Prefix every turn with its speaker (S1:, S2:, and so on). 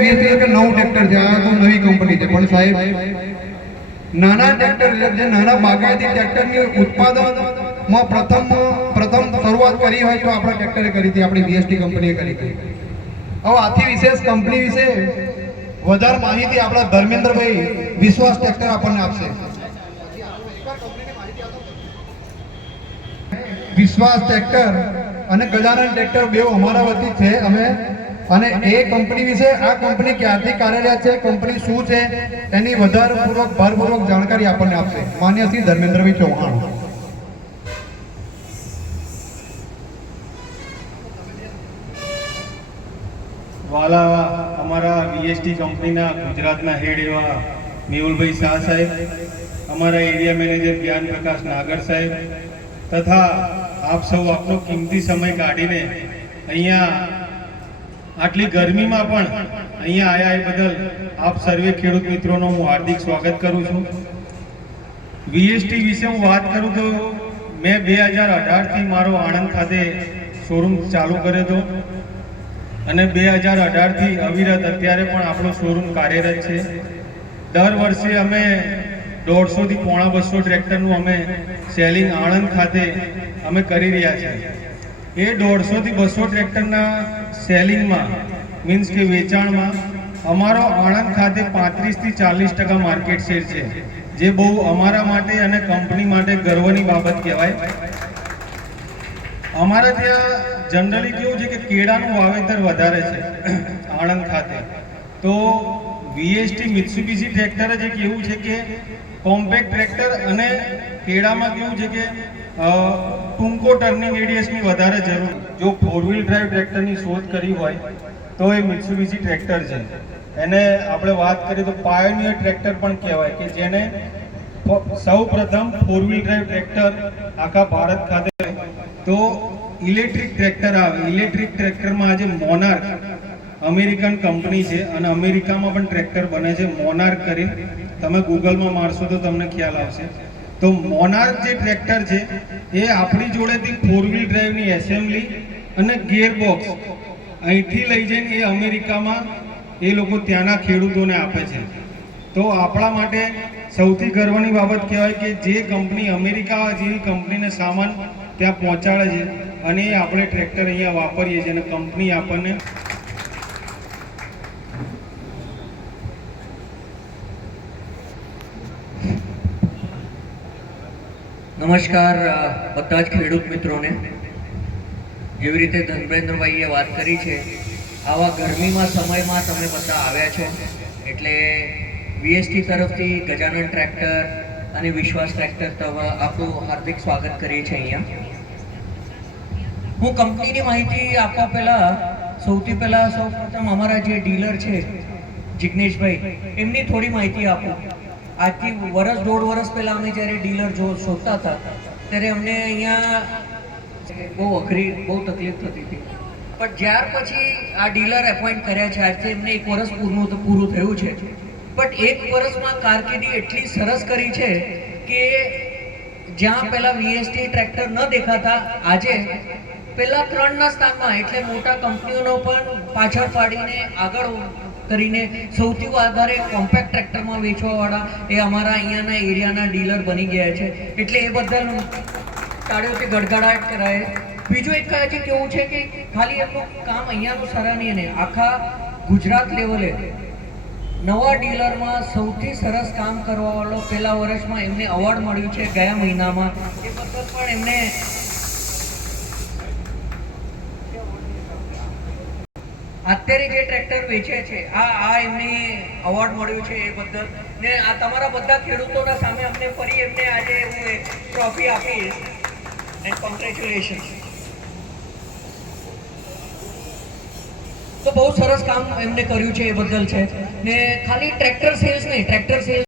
S1: VST કે નવું tractor નવી કંપની છે. પણ સાહેબ, નાના ટ્રેક્ટર જે નાના બાગાયતી ટ્રેક્ટરની ઉત્પાદનમાં પ્રથમ પ્રથમ શરૂઆત કરી હોય તો આપણા ટ્રેક્ટરે કરી હતી. આપણી વીએસટી કંપનીએ કરી હતી. હવે આથી વિશેષ કંપની વિશે વધારે માહિતી આપણા ધર્મેન્દ્રભાઈ વિશ્વાસ ટ્રેક્ટર આપણને આપશે. વિશ્વાસ ટ્રેક્ટર અને ગજાનન ટ્રેક્ટર બે અમારા વતી છે. અમે અને એ કંપની વિશે આ કંપની ક્યાંથી કાર્યરત છે કંપની શું છે, એની વધારે પૂર્વક, ભારપૂર્વક જાણકારી આપણને આપશે. માન્ય શ્રી ધર્મેન્દ્રભાઈ ચૌહાણ.
S2: વાલા અમારા વીએસટી કંપનીના ગુજરાતના હેડ એવા મેહુલભાઈ શાહ સાહેબ, અમારા એરિયા મેનેજર જ્ઞાન પ્રકાશ નાગર સાહેબ, તથા આપ સૌ આપનો કિંમતી સમય કાઢીને અહીંયા આટલી ગરમીમાં પણ અહીંયા આવ્યા એ બદલ આપ સર્વે ખેડૂત મિત્રોનો હું હાર્દિક સ્વાગત કરું છું. વીએસટી વિશે હું વાત કરું તો મેં બે હજાર અઢારથી મારો આણંદ ખાતે શોરૂમ ચાલુ કર્યો હતો. અને બે હજાર અઢારથી અવિરત અત્યારે પણ આપણો શોરૂમ કાર્યરત છે. દર વર્ષે અમે દોઢસોથી પોણા બસો ટ્રેક્ટરનું અમે સેલિંગ આણંદ ખાતે અમે કરી રહ્યા છીએ. એ દોઢસોથી બસો ટ્રેક્ટરના સેલિંગમાં મીન્સ કે વેચાણમાં, અમારો આણંદ ખાતે પાંત્રીસથી ચાલીસ ટકા માર્કેટ શેર છે, જે બહુ અમારા માટે અને કંપની માટે ગર્વની બાબત કહેવાય. અમારે ત્યાં જનરલી કેવું છે કે કેળાનું વાવેતર વધારે છે, આણંદ ખાતે. તો વીએસટી મિત્સુબીસી ટ્રેક્ટર જ એક એવું છે કે કોમ્પેક્ટ ટ્રેક્ટર અને કેળામાં કેવું છે કે ટૂંકો ટર્નિંગ એડીએસની વધારે જરૂર. જો ફોર વ્હીલ ડ્રાઈવ ટ્રેક્ટરની શોધ કરી હોય, તો એ મિત્સુબિશી ટ્રેક્ટર છે. એને આપણે વાત કરીએ તો પાયોનિયર ટ્રેક્ટર પણ કહેવાય કે જેને સૌ પ્રથમ ફોર વ્હીલ ડ્રાઈવ ટ્રેક્ટર આખા ભારત ખાતે તો ઇલેક્ટ્રિક ટ્રેક્ટર આવે. ઇલેક્ટ્રિક ટ્રેક્ટરમાં આજે મોનાર્ક અમેરિકન કંપની છે અને અમેરિકામાં પણ ટ્રેક્ટર બને છે. મોનાર્ક કરી તમે ગૂગલમાં મારશો તો તમને ખ્યાલ આવશે. તો મોનાર્ક જે ટ્રેક્ટર છે, એ આપણી જોડેથી ફોર વ્હીલ ડ્રાઈવની એસેમ્બલી અને ગિયરબોક્સ અહીંથી લઈ જઈને એ અમેરિકામાં એ લોકો ત્યાંના ખેડૂતોને આપે છે. તો આપણા માટે સૌથી ગર્વની બાબત કહેવાય કે જે કંપની અમેરિકા જેવી કંપનીને સામાન ત્યાં પહોંચાડે છે અને એ આપણે ટ્રેક્ટર અહીંયા વાપરીએ છીએ અને કંપની આપણને
S3: નમસ્કાર બધા જ ખેડૂત મિત્રોને. જેવી રીતે ધર્મેન્દ્રભાઈએ વાત કરી છે, આવા ગરમીમાં સમયમાં તમે બધા આવ્યા છો, એટલે વીએસટી તરફથી ગજાનન ટ્રેક્ટર અને વિશ્વાસ ટ્રેક્ટર તરફ આપણું હાર્દિક સ્વાગત કરીએ છીએ અહીંયા. હું કંપનીની માહિતી આપવા પહેલા, સૌથી પહેલા સૌ પ્રથમ અમારા જે ડીલર છે, જિગ્નેશભાઈ, એમની થોડી માહિતી આપું. આજથી વર્ષ દોઢ વર્ષ પહેલા અમે જ્યારે ડીલર જો શોધતા હતા, ત્યારે અમને અહીંયા બહુ અઘરી, બહુ તકલીફ થતી હતી. પણ જ્યાર પછી આ ડીલર એપોઇન્ટ કર્યા છે, આજથી એમને એક વર્ષ પૂરું પૂરું થયું છે. બટ એક વર્ષમાં કારકિર્દી એટલી સરસ કરી છે કે જ્યાં પહેલા વીએસટી ટ્રેક્ટર ન દેખાતા, આજે પહેલા ત્રણના સ્થાનમાં, એટલે મોટા કંપનીઓનો પણ પાછળ પાડીને આગળ કરીને સૌથી વધારે કોમ્પેક્ટ ટ્રેક્ટરમાં વેચવાવાળા એ અમારા અહીંયાના એરિયાના ડીલર બની ગયા છે. એટલે એ બદલ તાળીઓથી ગડગડાટ કરાય. બીજું એક હજી કેવું છે કે ખાલી એમનું કામ અહીંયાનું સરાહનીય નહીં આખા ગુજરાત લેવલે નવા ડીલરમાં સૌથી સરસ કામ કરવાવાળો પહેલા વર્ષમાં એમને અવોર્ડ મળ્યું છે, ગયા મહિનામાં. એ બદલ પણ એમને અત્યારે જે ટ્રેક્ટર વેચે છે, આ આ એમને અવોર્ડ મળ્યું છે એ બદલ. ને આ તમારા બધા ખેડૂતોના સામે અમને ફરી એમને આજે હું ટ્રોફી આપીશ. એન્ડ કોંગ્રેચ્યુલેશન તો બહુ સરસ કામ એમને કર્યું છે એ બદલ છે. ને ખાલી ટ્રેક્ટર સેલ્સ નહીં ટ્રેક્ટર સેલ્સ